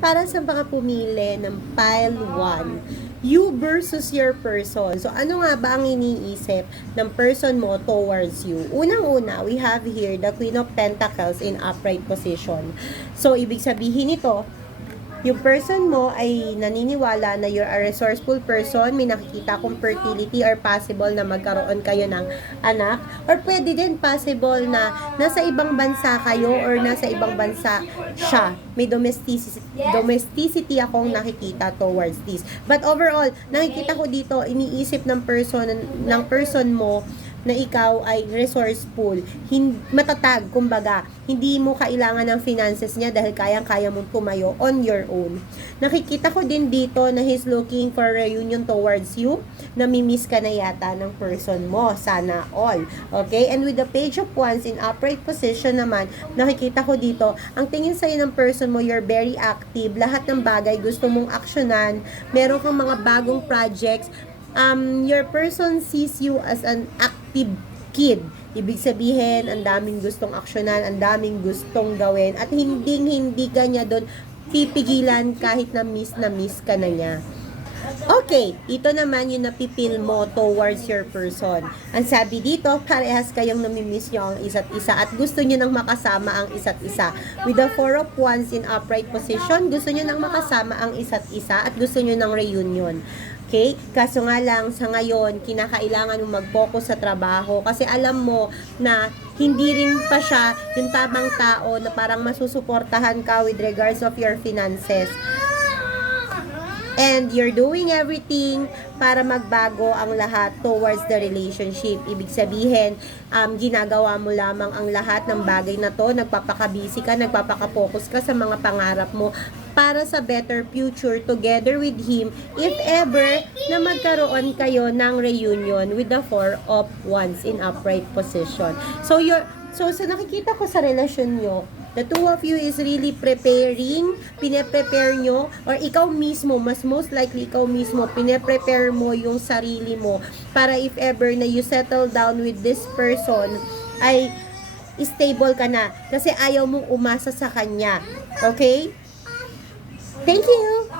para sa mga pumili ng pile 1, you versus your person. So, ano nga ba ang iniisip ng person mo towards you? Unang-una, we have here the Queen of Pentacles in upright position. So, ibig sabihin nito, yung person mo ay naniniwala na you're a resourceful person, may nakikita kong fertility or possible na magkaroon kayo ng anak, or pwede din possible na nasa ibang bansa kayo or nasa ibang bansa siya. May domesticity akong nakikita towards this. But overall, nakikita ko dito, iniisip ng person mo na ikaw ay resourceful, matatag, kumbaga, hindi mo kailangan ng finances niya dahil kayang-kaya mong tumayo on your own. Nakikita ko din dito na he's looking for reunion towards you, namimiss ka na yata ng person mo, sana all. Okay? And with the Page of Wands in upright position naman, nakikita ko dito, ang tingin sa'yo ng person mo, you're very active, lahat ng bagay gusto mong aksyonan, meron kang mga bagong projects, your person sees you as an active kid. Ibig sabihin, ang daming gustong aksyonan, ang daming gustong gawin, at hindi ka niya doon pipigilan kahit na miss ka na niya. Okay, ito naman yung napipil mo towards your person. Ang sabi dito, parehas kayong namimiss nyo ang isa't isa at gusto nyo nang makasama ang isa't isa. With the Four of Wands in upright position, gusto nyo nang makasama ang isa't isa at gusto nyo ng reunion. Okay? Kaso nga lang, sa ngayon, kinakailangan mong mag-focus sa trabaho kasi alam mo na hindi rin pa siya yung tamang tao na parang masusuportahan ka with regards of your finances. And you're doing everything para magbago ang lahat towards the relationship. Ibig sabihin, ginagawa mo lamang ang lahat ng bagay na to, nagpapakabisi ka, nagpapakapokus ka sa mga pangarap mo para sa better future together with him if ever na magkaroon kayo ng reunion with the Four of Wands in upright position. So sa nakikita ko sa relasyon nyo, the two of you is really pine-prepare nyo, or ikaw mismo, most likely ikaw mismo, pine-prepare mo yung sarili mo para if ever na you settle down with this person, ay stable ka na. Kasi ayaw mong umasa sa kanya. Okay? Thank you!